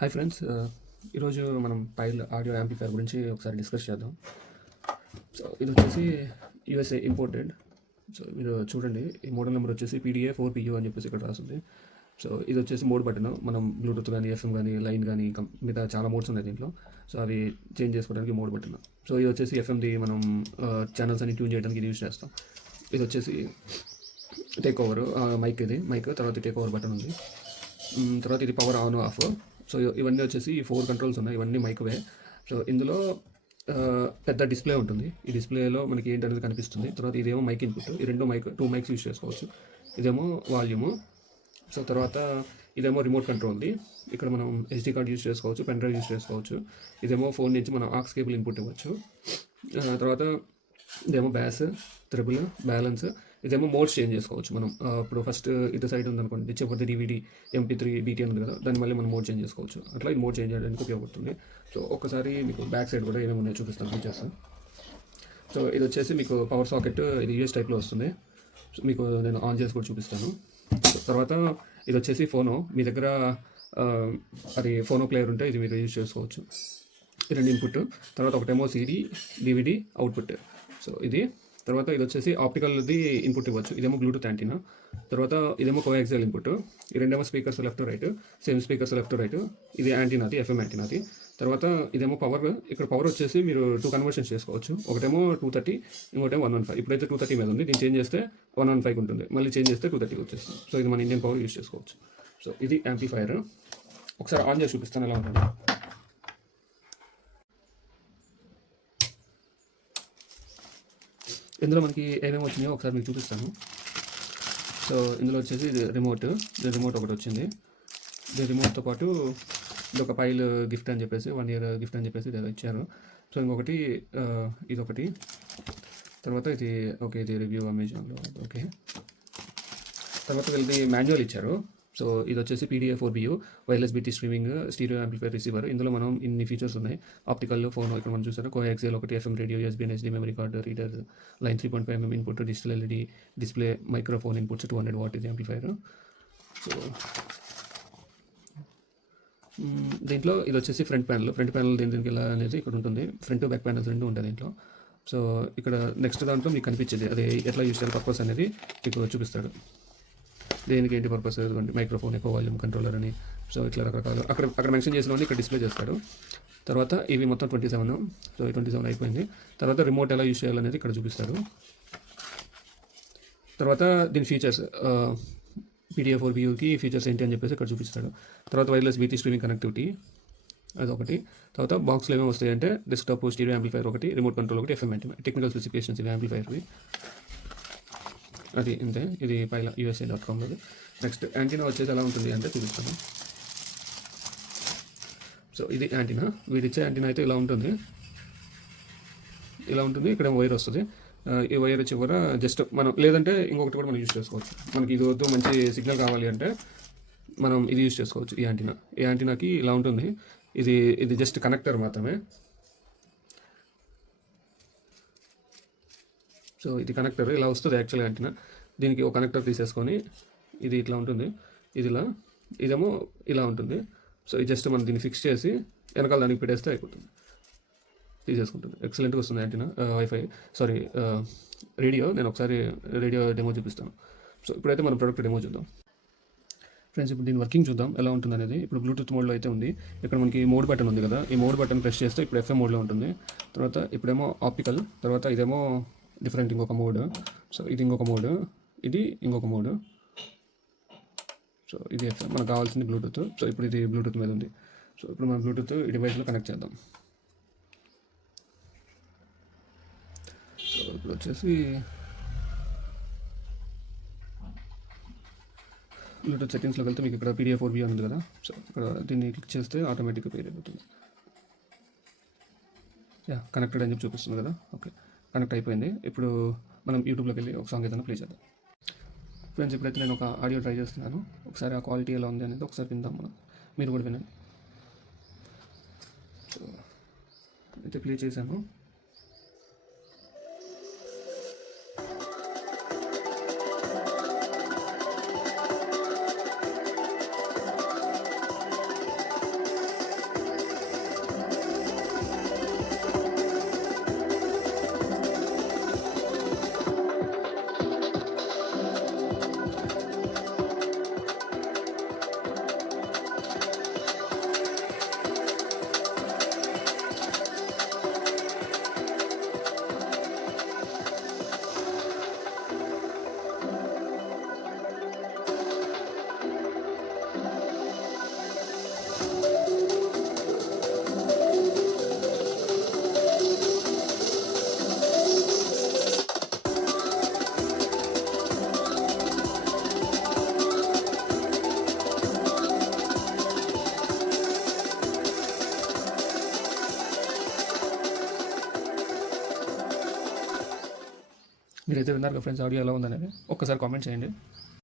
Hi friends, ఈరోజు మనం pile audio amplifier గురించి ఒకసారి డిస్కస్ చేద్దాం. సో ఇది వచ్చేసి యూఎస్ఏ ఇంపోర్టెడ్. సో మీరు చూడండి, ఈ మోడల్ నెంబర్ వచ్చేసి PDA4PU అని చెప్పేసి ఇక్కడ రాస్తుంది. సో ఇది వచ్చేసి మోడ్ బటన్. మనం బ్లూటూత్ కానీ, FM కానీ, లైన్ కానీ, మిగతా చాలా మోడ్స్ ఉన్నాయి దీంట్లో. సో అవి చేంజ్ చేసుకోవడానికి మోడ్ బటన్. సో ఇది వచ్చేసి FMది మనం ఛానల్స్ అని ట్యూన్ చేయడానికి ఇది యూజ్ చేస్తాం. ఇది వచ్చేసి టేక్ ఓవర్ మైక్, ఇది మైక్. తర్వాత టేక్ ఓవర్ బటన్ ఉంది. తర్వాత ఇది పవర్ ఆన్ ఆఫ్. సో ఇవన్నీ వచ్చేసి 4 కంట్రోల్స్ ఉన్నాయి, ఇవన్నీ మైక్వే. సో ఇందులో పెద్ద డిస్ప్లే ఉంటుంది. ఈ డిస్ప్లేలో మనకి ఏంటనేది కనిపిస్తుంది. తర్వాత ఇదేమో మైక్ ఇన్పుట్. ఈ రెండు టూ మైక్స్ యూస్ చేసుకోవచ్చు. ఇదేమో వాల్యూము. సో తర్వాత ఇదేమో రిమోట్ కంట్రోల్ది. ఇక్కడ మనం SD కార్డ్ యూస్ చేసుకోవచ్చు, పెన్ డ్రైవ్ యూస్ చేసుకోవచ్చు. ఇదేమో ఫోన్ నుంచి మనం ఆక్స్ కేబుల్ ఇన్పుట్ ఇవ్వచ్చు. తర్వాత ఇదేమో బ్యాస్, త్రిబుల్, బ్యాలెన్స్. ఇదేమో మోడ్స్ చేంజ్ చేసుకోవచ్చు మనం. ఇప్పుడు ఫస్ట్ ఇటు సైడ్ ఉందనుకోండి, చివరి DVD, MP3, BTN ఉంది కదా, దాన్ని మళ్ళీ మనం మోడ్ చేంజ్ చేసుకోవచ్చు. అట్లా ఇది మోడ్ చేంజ్ చేయడానికి ఉపయోగపడుతుంది. సో ఒక్కసారి మీకు బ్యాక్ సైడ్ కూడా ఏమేమి ఉన్నాయో చూపిస్తాను, ఫీచర్స్. సో ఇది వచ్చేసి మీకు పవర్ సాకెట్, ఇది US టైప్లో వస్తుంది. సో మీకు నేను ఆన్ చేసి కూడా చూపిస్తాను. తర్వాత ఇది వచ్చేసి ఫోనో. మీ దగ్గర అది ఫోనో ప్లేయర్ ఉంటే ఇది మీరు యూజ్ చేసుకోవచ్చు. ఈ రెండు ఇన్పుట్. తర్వాత ఒకటేమో CD, DVD అవుట్పుట్. సో ఇది. తర్వాత ఇది వచ్చేసి ఆప్టికల్ది ఇన్పుట్ ఇవ్వచ్చు. ఇదేమో బ్లూటూత్ యాంటీనా. తర్వాత ఇదేమో కోయాక్సియల్ ఇన్పుట్. ఈ రెండేమో speakers left right, same speakers left right. ఇది యాంటీనాది, FM యాంటీనాది. తర్వాత ఇదేమో పవర్. ఇక్కడ పవర్ వచ్చేసి మీరు 2 కన్వర్షన్స్ చేసుకోవచ్చు. ఒకటేమో 230, ఇంకోటేమో 115. ఇప్పుడైతే 230 మీద ఉంది, దీన్ని చేంజ్ చేస్తే 115 ఉంటుంది, మళ్ళీ చేంజ్ చేస్తే 230 వచ్చేస్తుంది. సో ఇది మన ఇండియన్ పవర్ యూస్ చేసుకోవచ్చు. సో ఇది యాంప్లిఫైర్. ఒకసారి ఆన్ చేసి చూపిస్తాను ఎలా ఉంటుంది. ఇందులో మనకి ఏమేమి వచ్చినాయో ఒకసారి మీకు చూపిస్తాను. సో ఇందులో వచ్చేసి ఇది రిమోట్ ఒకటి వచ్చింది. ఇది రిమోట్తో పాటు ఇది ఒక పైల్ గిఫ్ట్ అని చెప్పేసి, 1 year గిఫ్ట్ అని చెప్పేసి ఇది ఇచ్చారు. సో ఇంకొకటి ఇదొకటి. తర్వాత ఇది ఓకే, ఇది రివ్యూ అమెజాన్లో. ఓకే. తర్వాత వీళ్ళది మాన్యువల్ ఇచ్చారు. సో ఇది వచ్చేసి PDA4PU wireless BT streaming stereo amplifier receiver. ఇందులో మనం ఇన్ని ఫీచర్స్ ఉన్నాయి. ఆప్టికల్, ఫోన్, ఇక్కడ మనం చూసారు, కోయాక్సియల్ ఒకటి, FM radio, USB and HD memory card reader, line 3.5mm input, digital LED display, microphone inputs, 200 watt ఇది యాంప్లిఫైర్. సో దీంట్లో ఇది వచ్చేసి ఫ్రంట్ ప్యానల్ దీనికి ఎలా అనేది ఇక్కడ ఉంటుంది. ఫ్రంట్ బ్యాక్ ప్యానల్స్ రెండు ఉంటాయి దీంట్లో. సో ఇక్కడ నెక్స్ట్ దాంట్లో మీకు కనిపించేది అది ఎట్లా యూస్ చేయాలి, పర్పస్ అనేది మీకు చూపిస్తాడు. దేనికి ఏంటి పర్పస్, మైక్రోఫోన్, ఎక్కువ వాల్యూమ్ కంట్రోలర్ అని. సో ఇట్లా రకరకాలు అక్కడ మెన్షన్ చేసినవన్నీ ఇక్కడ డిస్ప్లే చేస్తాడు. తర్వాత ఇవి మొత్తం 27. సో ఈ 27 అయిపోయింది. తర్వాత రిమోట్ ఎలా యూస్ చేయాలనేది ఇక్కడ చూపిస్తాడు. తర్వాత దీని ఫీచర్స్, PDA4PUకి ఫీచర్స్ ఏంటి అని చెప్పేసి ఇక్కడ చూపిస్తాడు. తర్వాత వైర్లెస్ BT స్ట్రీమింగ్ కనెక్టివిటీ అదొకటి. తర్వాత బాక్స్లో ఏమేమి వస్తాయి అంటే డెస్క్టాప్, స్టీరియో యాంప్లిఫైర్ ఒకటి, రిమోట్ కంట్రోల్ ఒకటి, FM యాంప్లిఫైర్. టెక్నికల్ స్పెసిఫికేషన్స్ ఇవి యాంప్లిఫైర్వి. అది ఇంతే. ఇది పైల USA.com. నెక్స్ట్ యాంటీనా వచ్చేసి ఎలా ఉంటుంది అంటే చూపిస్తాను. సో ఇది యాంటీనా. వీడిచ్చే యాంటీనా అయితే ఇలా ఉంటుంది. ఇక్కడ వైర్ వస్తుంది. ఈ వైర్ చివర జస్ట్ మనం, లేదంటే ఇంకొకటి కూడా మనం యూజ్ చేసుకోవచ్చు. మనకి ఇది వద్దు, మంచి సిగ్నల్ కావాలి అంటే మనం ఇది యూజ్ చేసుకోవచ్చు. ఈ యాంటీనాకి ఇలా ఉంటుంది. ఇది జస్ట్ కనెక్టర్ మాత్రమే. సో ఇది కనెక్టర్ ఇలా వస్తుంది యాక్చువల్గా యాంటీనా. దీనికి ఒక కనెక్టర్ తీసేసుకొని ఇది ఇట్లా ఉంటుంది, ఇదేమో ఇలా ఉంటుంది. సో ఇది జస్ట్ మనం దీన్ని ఫిక్స్ చేసి వెనకాల దానికి పెట్టేస్తే అయిపోతుంది, తీసేసుకుంటుంది. ఎక్సలెంట్గా వస్తుంది యాంటీనా. రేడియో. నేను ఒకసారి రేడియో డెమో చూపిస్తాను. సో ఇప్పుడైతే మనం ప్రొడక్ట్ డెమో చూద్దాం ఫ్రెండ్స్. ఇప్పుడు దీని వర్కింగ్ చూద్దాం ఎలా ఉంటుంది అనేది. ఇప్పుడు బ్లూటూత్ మోడ్లో అయితే ఉంది. ఇక్కడ మనకి మోడ్ బటన్ ఉంది కదా, ఈ మోడ్ బటన్ ప్రెస్ చేస్తే ఇప్పుడు FM మోడ్లో ఉంటుంది. తర్వాత ఇప్పుడేమో ఆప్టికల్. తర్వాత ఇదేమో డిఫరెంట్ ఇంకొక మోడ్. సో ఇది ఇంకొక మోడ్, ఇది ఇంకొక మోడ్. సో ఇది FM, మనకు కావాల్సింది బ్లూటూత్. సో ఇప్పుడు ఇది బ్లూటూత్ మీద ఉంది. సో ఇప్పుడు మనం బ్లూటూత్ ఈ డివైస్లో కనెక్ట్ చేద్దాం. సో ఇప్పుడు వచ్చేసి బ్లూటూత్ సెట్టింగ్స్లోకి వెళ్తే మీకు ఇక్కడ PDA4PU ఉంది కదా. సో ఇక్కడ దీన్ని క్లిక్ చేస్తే ఆటోమేటిక్గా పేర్ అయిపోతుంది. కనెక్టెడ్ అని చెప్పి చూపిస్తుంది కదా. ఓకే, కనెక్ట్ అయిపోయింది. ఇప్పుడు మనం యూట్యూబ్లోకి వెళ్ళి ఒక సాంగ్ ఏదైనా ప్లే చేద్దాం ఫ్రెండ్స్. ఇప్పుడైతే నేను ఒక ఆడియో ట్రై చేస్తున్నాను. ఒకసారి ఆ క్వాలిటీ ఎలా ఉంది అనేది ఒకసారి విందాం మనం. మీరు కూడా వినండి. సో అయితే ప్లే చేశాను. మీరైతే విన్నారు కదా ఫ్రెండ్స్, ఆడియో ఎలా ఉందనేది ఒక్కసారి కామెంట్ చేయండి.